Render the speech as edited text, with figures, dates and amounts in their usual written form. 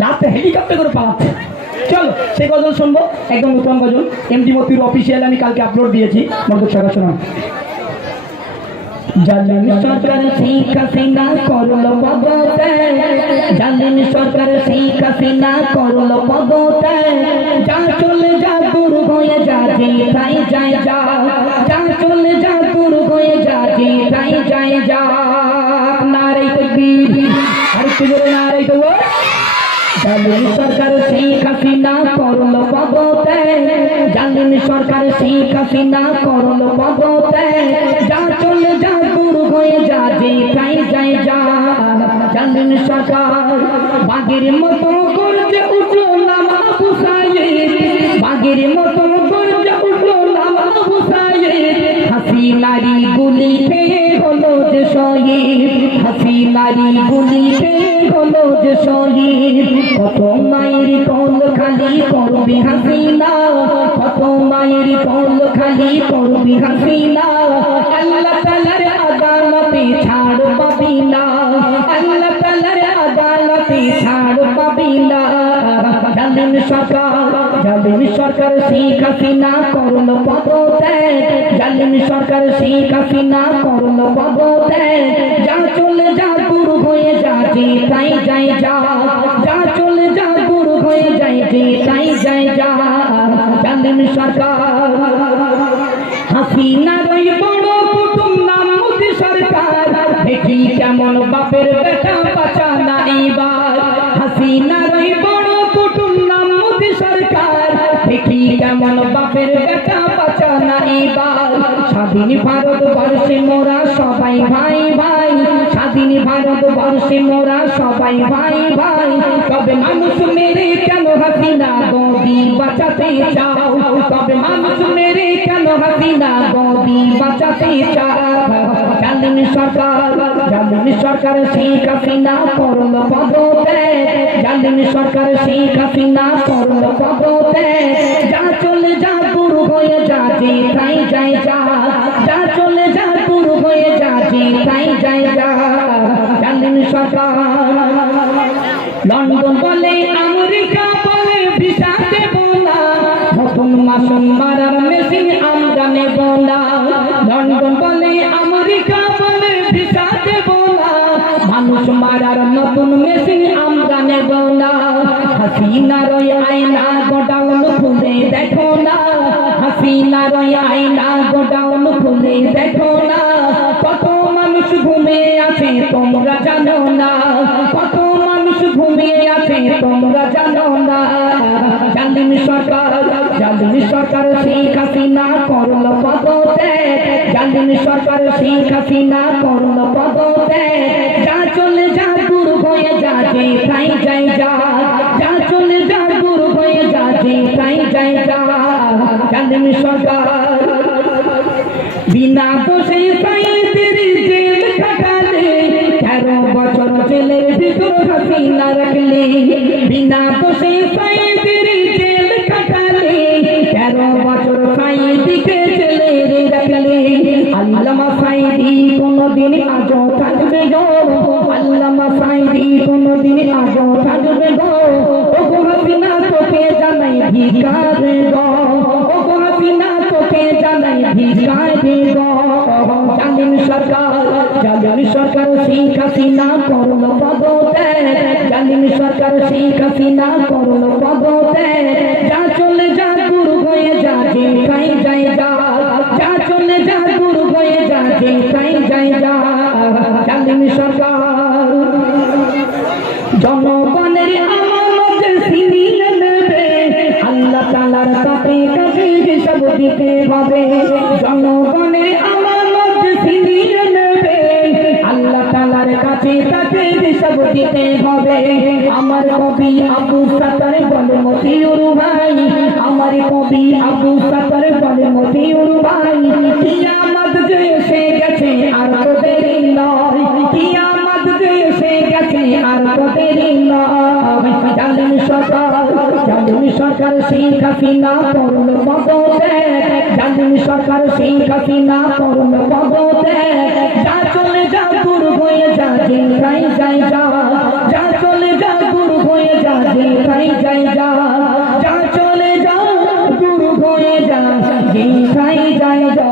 লাস্টে হেলিকপ্টার করে পালাচ্ছে। চলো সেই গজল শুনবো, একদম নতুন গজল, এমডি মতিউর অফিসিয়াল, আমি কালকে আপলোড দিয়েছি। মধুর সরকার শোনান। জালিম সরকার শেখ হাসিনা করলো পদত্যাগ, জালিম সরকার শেখ হাসিনা করলো পদত্যাগ, যা চলে যা দূর হয়ে যা, যে তাই যায় যা, যা চলে যা দূর হয়ে যা, যে তাই যায় যা। নারে তাকবীর, আর একটু জোরে নারে তাকবীর। জালিম সরকার শেখ হাসিনা করলো পদত্যাগ, জালিম সরকার শেখ হাসিনা করলো পদত্যাগ, যা চলে যা দূর হয়ে যা, যে তাই যায় যা। জালিম সরকার বাঘের মতো গর্জে উঠলো নাম আবু সাইদ, বাঘের মতো গর্জে উঠলো নাম আবু সাইদ, হাসিনারি গুলিতে হলো যে শহীদ, হাসিনারি গুলিতে হলো যে শহীদ। কত মায়ের কোল খালি করবি হাসিনা, কত মায়ের কোল খালি করবি হাসিনা, আল্লাহ তাআলার আদালতে ছাড় পাবি না, আল্লাহ তাআলার আদালতে ছাড় পাবি না। জালিম সরকার শেখ হাসিনা করলো পদত্যাগ, জালিম সরকার শেখ হাসিনা করলো পদত্যাগ, যা চলে যা দূর হয়ে যা, যে তাই যায় যা, যা চলে যা দূর হয়ে যায়, যে তাই যায় যা। জালিম সরকার হাসিনার ওই বড় কুটুম নাম মোদি সরকার, দেখি কেমন বাপের বেটা বাঁচা না এইবার। হাসিনার ওই বড় কুটুম নাম মোদি সরকার, দেখি কেমন বাপের বেটা বাঁচা না এইবার। স্বাধীন ভারতবর্ষে মোরা সবাই ভাই ভাই, স্বাধীন ভারতবর্ষে মোরা সবাই ভাই ভাই, তবে মানুষ মেরে কেন হাসিনা গদি বাঁচাতে চাও, তবে মানুষ মেরে কেন হাসিনা গদি বাঁচাতে চাও। জালিম সরকার শেখ হাসিনা করলো পদত্যাগ, জালিম সরকার শেখ হাসিনা করলো পদত্যাগ, যা চলে যা দূর হয়ে যা, যে তাই যায় যা, যা চলে যা দূর হয়ে যা, যে তাই যায় যা। জালিম সরকার লন্ডন বলে আমেরিকা বলে ভিসা দেব না, নতুন মাসুম মারার মেশিন আমরা নেব না। লন্ডন বলে আমেরিকা বলে ভিসা দেব না, মানুষ মারার নতুন মেশিন আমরা নেব না। হাসিনার ওই আয়না গোডাউন খুলে দেখো না, হাসিনার ওই আয়না গোডাউন খুলে দেখো না, কত মানুষ ঘুমিয়ে আছে তোমরা জানো না, কত মানুষ ঘুমিয়ে আছে তোমরা জানো না। জালিম সরকার শেখ হাসিনা করলো পদত্যাগ, জালিম সরকার শেখ হাসিনা করলো পদত্যাগ, যা চলে যা দূর হয়ে যা, যে তাই যায় যা, যা চলে যা দূর হয়ে যা, যে তাই যায় যা। জালিম সরকার বিনা দোষে সাইদের জেল খাটালে, 13 বছর জেলের ভিতর হাসিনা রাখলে, বিনা দোষে সাইদের জেল খাটালে, 13 বছর সাইদিকে জেলে রাখলে। আল্লামা সাইদি কোনদিন আজও থাকবে গো, আল্লামা সাইদি কোনদিন আজও থাকবে গো, ওগো হাসিনা তোকে জানাই ধিক্কার গো, ওগো হাসিনা তোকে জানাই ধিক্কার গো। জালিম সরকার শেখ হাসিনা করলো পদত্যাগ, জালিম সরকার শেখ হাসিনা করলো পদত্যাগ, যা চলে যা দূর হয়ে যা, যে তাই যায় যা, যা চলে যা দূর হয়ে যা, যে তাই যায় যা। জালিম সরকার জনগণের আমানত ছিনিয়ে নেবে, আল্লাহ তাআলার কাছে কাছে হিসাব দিতে হবে। জনগণের আমানত ছিনিয়ে নেবে, আল্লাহ তাআলার কাছে কাছে হিসাব দিতে হবে। আমার কবি আবু সাত্তার বলে মতিউর ভাই, আমার কবি আবু সাত্তার বলে মতিউর ভাই, কিয়ামত যে এসে গেছে আর তো দেরি নয়, কিয়ামত যে এসে গেছে আর তো দেরি নয়। জালিম সরকার শেখ হাসিনা করলো পদত্যাগ, জালিম সরকার শেখ হাসিনা করলো পদত্যাগ, যা চলে যা দূর হয়ে যা, যে তাই যায় যা, যা চলে যা দূর জয়